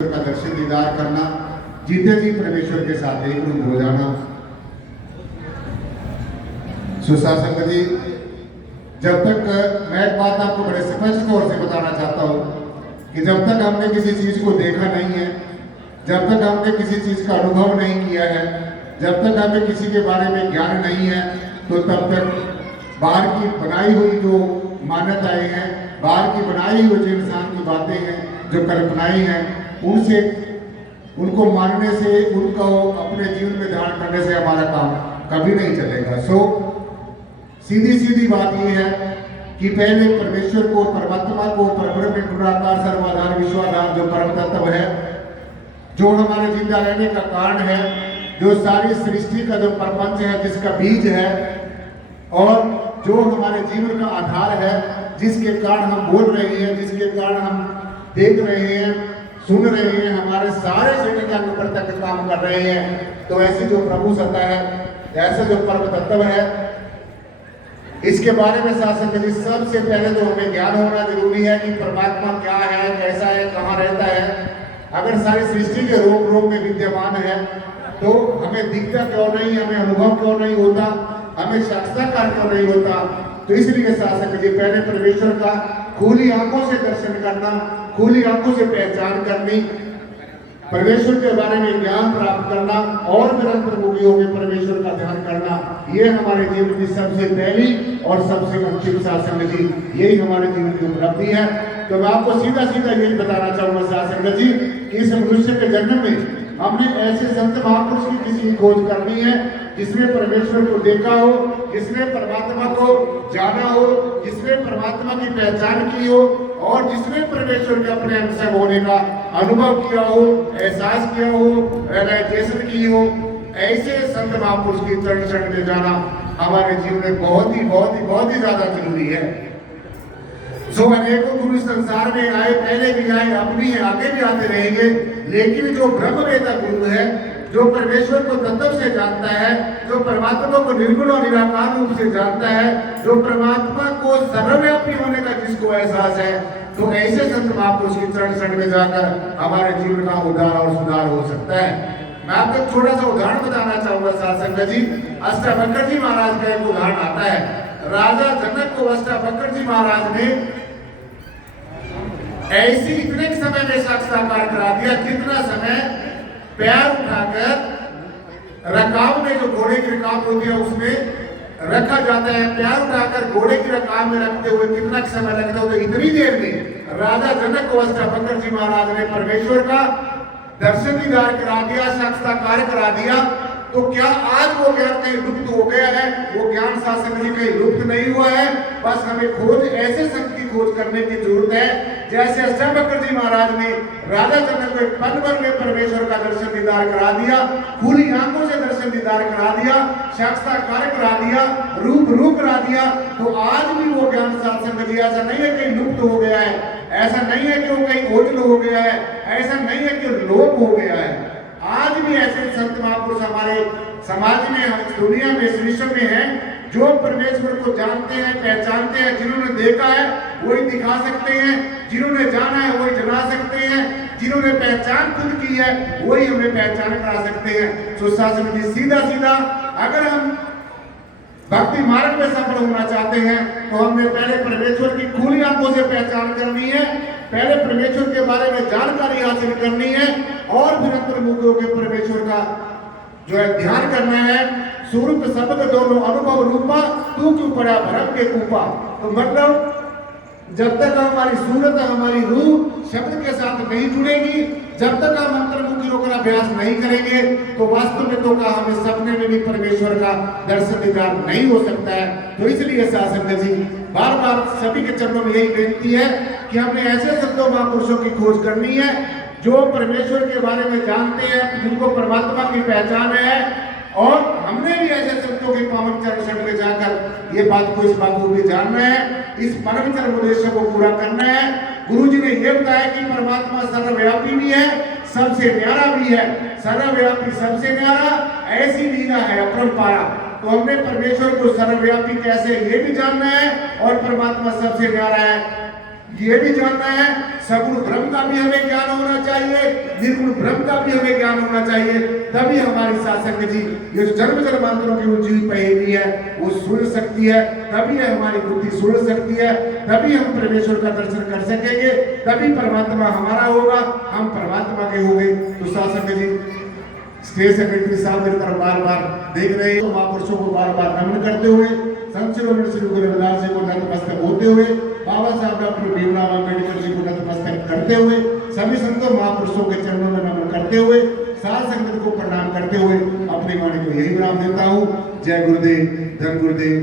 का दर्शन दीदार करना, जीते जी परमेश्वर के साथ एक रूप हो जाना। सुशासन जी, जब तक मैं एक बात आपको बड़े स्पष्ट तौर से बताना चाहता हूँ कि जब तक हमने किसी चीज को देखा नहीं है, जब तक हमने किसी चीज का अनुभव नहीं किया है, जब तक हमें किसी के बारे में ज्ञान नहीं है, तो तब तक बाहर की बनाई हुई जो मान्यताएं हैं, बाहर की बनाई हुई जो इंसान की बातें हैं, जो कल्पनाएं हैं, उनसे उनको मानने से, उनको अपने जीवन में धारण करने से हमारा काम कभी नहीं चलेगा। सीधी सीधी बात यह है कि पहले परमेश्वर को, परमात्मा को, परब्रह्म गुणाकार सर्वाधार विश्वाधार जो परम तत्व है, जो हमारे जिंदा रहने का कारण है, जो सारी सृष्टि का जो प्रपंच है, जिसका बीज है, और जो हमारे जीवन का आधार है, जिसके कारण हम बोल रहे हैं, जिसके कारण हम देख रहे हैं, सुन रहे हैं, हमारे सारे शरीर के अंग प्रत्यक्ष काम कर रहे हैं। तो ऐसी जो प्रभु सत्ता है, ऐसा जो परम तत्व है, इसके बारे में शासक जी सबसे पहले तो हमें ज्ञान होना जरूरी है कि परमात्मा क्या है, कैसा है, कहाँ रहता है। अगर सारी सृष्टि के रोम रोम में विद्यमान है तो हमें दिखता क्यों नहीं, हमें अनुभव क्यों नहीं होता, हमें साक्षात्कार क्यों नहीं होता। तो इसलिए शासक जी पहले परमेश्वर का खुली आंखों से दर्शन करना, खुली आंखों से पहचान करनी, परमेश्वर के बारे में ज्ञान प्राप्त करना और निरंतर मुखी होकर परमेश्वर का ध्यान करना, ये हमारे जीवन की सबसे पहली और सबसे अंतिम शासन जी, यही हमारे जीवन की उपलब्धि है। तो मैं आपको सीधा सीधा यही बताना चाहूंगा शासन जी कि इस मनुष्य के जन्म में हमने ऐसे संत महापुरुष की किसी खोज करनी है जिसने परमेश्वर को देखा हो, जिसने परमात्मा को जाना हो, जिसने परमात्मा की पहचान की हो और जिसने परमेश्वर के अपने अंश होने का अनुभव किया हो, एहसास किया हो, रियलाइजेशन की हो। ऐसे संत महापुरुष की चरण शरण में जाना हमारे जीवन में बहुत ही ज्यादा जरूरी है। अनेकों गुरु संसार में आए, पहले भी आए, अब भी है, आगे भी आते रहेंगे, लेकिन जो ब्रह्मवेता गुरु है, जो परमेश्वर को तत्व से जानता है, जो परमात्मा को निर्गुण और निराकार रूप से जानता है, जो परमात्मा को सर्वव्यापी होने का जिसको एहसास है, तो ऐसे संत महापुरुष की चरण शरण में जाकर हमारे जीवन का उद्धार और सुधार हो सकता है। मैं आपको थोड़ा सा उदाहरण बताना चाहूंगा साधक जी। अष्टावक्र जी महाराज का एक उदाहरण आता है। राजा जनक को अष्टावक्र जी महाराज ने ऐसी इतने समय में साक्षात्कार करा दिया, कितना समय, पैर उठाकर रकाब में, जो घोड़े की रकाब होती है उसमें रखा जाता है, पैर उठाकर घोड़े की रकाब में रखते हुए कितना समय लगता है, तो इतनी देर में राजा जनक को अष्टावक्र जी महाराज ने परमेश्वर का दर्शन दीदार करा दिया, साक्षात्कार करा दिया। तो क्या आज वो ज्ञान कहीं लुप्त हो गया है? वो ज्ञान शासन जी कहीं लुप्त नहीं हुआ है। बस हमें खोज, ऐसे संत की खोज करने की जरूरत है जैसे अष्टावक्र जी महाराज ने राजा जनक को एक पल भर में परमेश्वर का दर्शन दीदार करा दिया, खुली आंखों से दर्शन दीदार करा दिया, साक्षात्कार करा दिया, रूबरू करा दिया। तो आज भी वो ज्ञान शासन जी ऐसा नहीं है कहीं लुप्त हो गया है, ऐसा नहीं है कि वो कहीं ओझल हो गया है, ऐसा नहीं है कि लोप हो गया है। आज भी ऐसे संत महापुरुष हमारे समाज में, दुनिया में, इस विश्व में हैं, जो परमेश्वर को जानते हैं, पहचानते हैं। जिन्होंने देखा है वही दिखा सकते हैं, जिन्होंने जाना है वही जना सकते हैं, जिन्होंने पहचान खुद की है वही हमें पहचान करा सकते हैं। सुशासन जी सीधा सीधा अगर हम भक्ति मार्ग में सफल होना चाहते हैं तो हमें पहले परमेश्वर की खुली आंखों से पहचान करनी है, पहले परमेश्वर के बारे में जानकारी हासिल करनी है और फिर अंतर्मुख होकर परमेश्वर का जो है ध्यान करना है। सूरत शब्द दोनों अनुभव रूपा, तू क्यों पड़ा भरम के कूपा। तो मतलब जब तक हमारी सूरत, हमारी रूह शब्द के साथ नहीं जुड़ेगी, जब तक हम अंतर्मुखी होकर अभ्यास नहीं करेंगे, तो वास्तविकता का हमें सपने में भी परमेश्वर का दर्शन दीदार नहीं हो सकता है। तो इसलिए शासन जी बार बार सभी के चरणों में यही बेनती है कि हमें ऐसे संतों महापुरुषों की खोज करनी है जो परमेश्वर के बारे में जानते हैं, जिनको परमात्मा की पहचान है, और हमने भी ऐसे संतों के पावन चरण शरण में जाकर ये बात को, इस बात को भी जानना है, इस परम चरम उद्देश्य को पूरा करना है। गुरु जी ने यह बताया कि परमात्मा सर्वव्यापी भी है, सबसे न्यारा भी है। सर्वव्यापी, सबसे न्यारा, ऐसी लीला है अपरंपारा। तो हमने परमेश्वर को सर्वव्यापी कैसे, ये भी जानना है, और परमात्मा सबसे न्यारा है ये भी जानना है सगुण ब्रह्म का भी हमें ज्ञान होना चाहिए, निर्गुण ब्रह्म का भी हमें ज्ञान होना चाहिए। तभी हमारी शासक जी ये जो जन्म जन्मांतरों की उलझी पहेली है वो सुन सकती है, तभी हमारी बुद्धि सुन सकती है, तभी हम परमेश्वर का दर्शन कर सकेंगे, तभी परमात्मा हमारा होगा, हम परमात्मा के होंगे। तो शासक जी स्टेट सेक्रेटरी साहब मेरी तरफ बार बार देख रहे हैं, तो महापुरुषों को बार बार नमन करते हुए, संत शिरोमणि श्री गुरु रविदास जी को नतमस्तक होते हुए, बाबा साहब डॉक्टर भीमराव अम्बेडकर जी को नतमस्तक करते हुए, सभी संतों महापुरुषों के चरणों में नमन करते हुए, साध संगत को प्रणाम करते हुए अपनी वाणी को यही विराम देता हूँ। जय गुरुदेव, धन गुरुदेव।